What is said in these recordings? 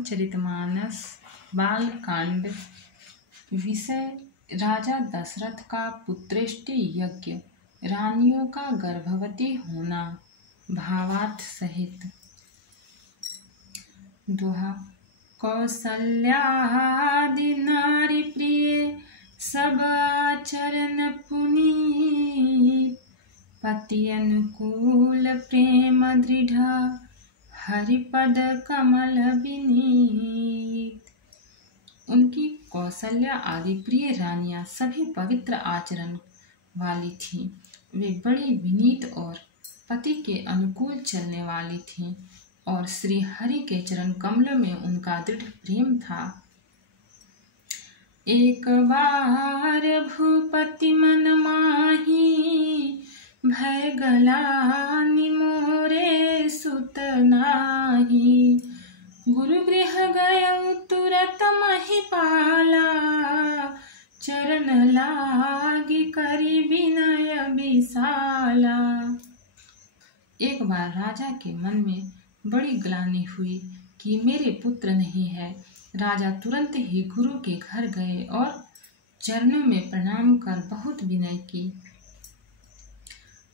रामचरितमानस बालकांड। विषय राजा दशरथ का पुत्रेष्टि यज्ञ, रानियों का गर्भवती होना। भावार्थ सहित। दोहा। कौसल्यादि नारी प्रिय, सब आचरण पुनीत। पति अनुकूल प्रेम दृढ़, हरिपद कमल विनीत। उनकी कौसल्या आदि प्रिय रानियां सभी पवित्र आचरण वाली थीं। वे बड़ी विनीत और पति के अनुकूल चलने वाली थीं और श्री हरि के चरण कमलों में उनका दृढ़ प्रेम था। एक बार भूपति मन माही, भय गलानि मोरे सुत नाही। गुरु गृह गयउ तुरत महिपाला, चरण लागी करी विनय विशाला। एक बार राजा के मन में बड़ी ग्लानि हुई कि मेरे पुत्र नहीं है। राजा तुरंत ही गुरु के घर गए और चरणों में प्रणाम कर बहुत विनय की।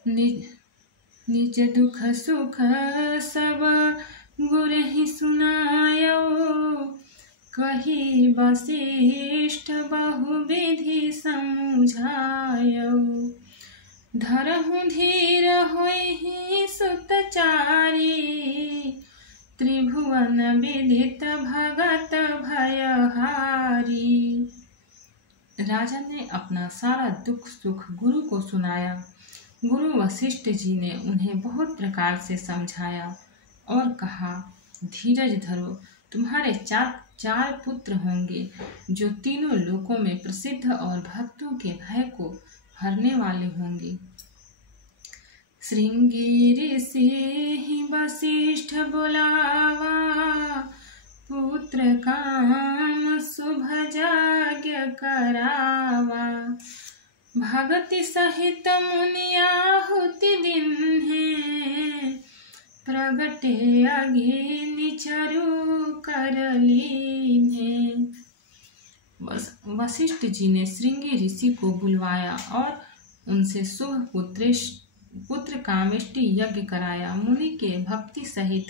निज दुख सुख सब गुरहि सुनायो, कही वशिष्ठ बहुविधि समुझायो। धरहु धीर होइहि सुतचारी, त्रिभुवन विदित भगत भयहारी। राजा ने अपना सारा दुख सुख गुरु को सुनाया। गुरु वशिष्ठ जी ने उन्हें बहुत प्रकार से समझाया और कहा, धीरज धरो, तुम्हारे चार पुत्र होंगे जो तीनों लोकों में प्रसिद्ध और भक्तों के भय को हरने वाले होंगे। श्रृंगी ऋषि वशिष्ठ बोलावा, पुत्र काम शुभ यज्ञ करावा। भगति सहित मुनि आहुति दिन है, प्रगटे अग्नि चरु कर लीन्हे। वशिष्ठ जी ने श्रृंगी ऋषि को बुलवाया और उनसे शुभ पुत्र कामेष्टि यज्ञ कराया। मुनि के भक्ति सहित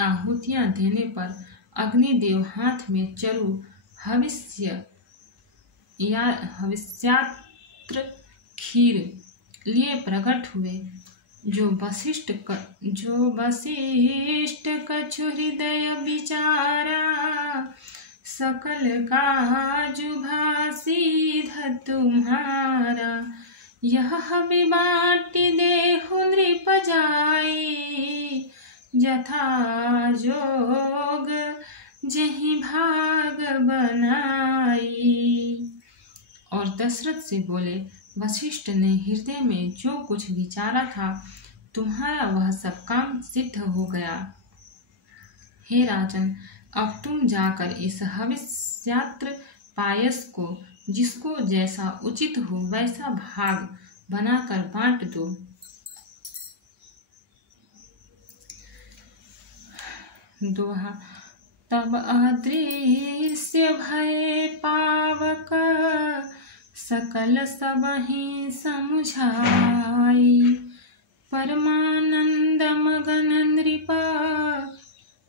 आहुतियां देने पर अग्निदेव हाथ में चरु हविष्यात्र खीर लिए प्रकट हुए। जो वशिष्ठ कछु हृदय विचारा, सकल काजु भासिध तुम्हारा। यह हवि बाटी देहु नृप जाई, जथा जोग जेहि भाग बनाई। और दशरथ से बोले, वशिष्ठ ने हृदय में जो कुछ विचारा था, तुम्हारा वह सब काम सिद्ध हो गया। हे राजन, अब तुम जाकर इस हविष्यात्र पायस को जिसको जैसा उचित हो वैसा भाग बनाकर बांट दो। दोहा। तब अदृश्य भय पावक, सकल सबहि समुझाई। परमानंद मगन नृप,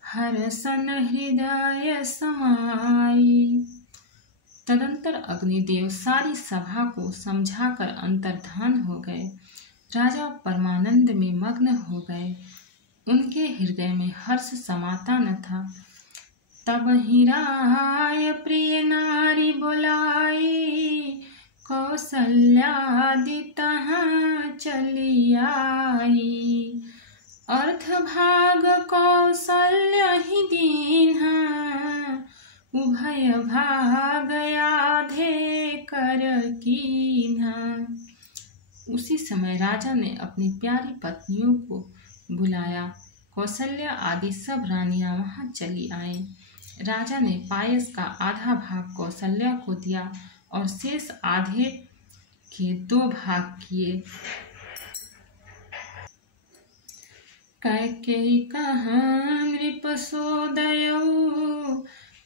हर्षन हृदय समाई। तदंतर अग्निदेव सारी सभा को समझाकर अंतर्धान हो गए। राजा परमानंद में मग्न हो गए। उनके हृदय में हर्ष समाता न था। तब ही राय प्रिय नारी बुलाई, कौसल्यादि तहाँ चली आई। अर्थ भाग कौसल्या ही दीन्हा, उभय भाग आधे कर कीन्हा। उसी समय राजा ने अपनी प्यारी पत्नियों को बुलाया। कौसल्या आदि सब रानियां वहां चली आईं। राजा ने पायस का आधा भाग कौसल्या को दिया और शेष आधे के 2 भाग किए। कैकेयी कहाँ नृप सोदयऊ,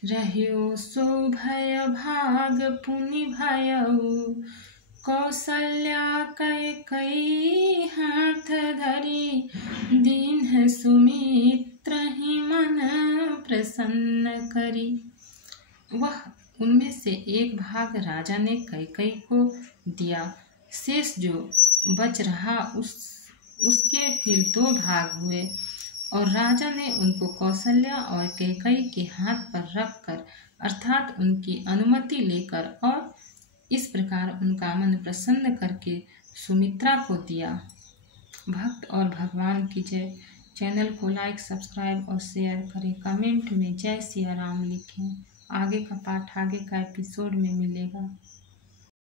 रह्यो सो भय भाग पुनि भयऊ। कौसल्या कैकेयी हाथ धरी, दीन्ह सुमित्रहि मन प्रसन्न करी। वह उनमें से एक भाग राजा ने कैकेयी को दिया, शेष जो बच रहा उसके फिर 2 भाग हुए और राजा ने उनको कौशल्या और कैकेयी के हाथ पर रखकर अर्थात उनकी अनुमति लेकर और इस प्रकार उनका मन प्रसन्न करके सुमित्रा को दिया। भक्त और भगवान की जय। चैनल को लाइक, सब्सक्राइब और शेयर करें। कमेंट में जय सिया राम लिखें। आगे का पाठ आगे का एपिसोड में मिलेगा।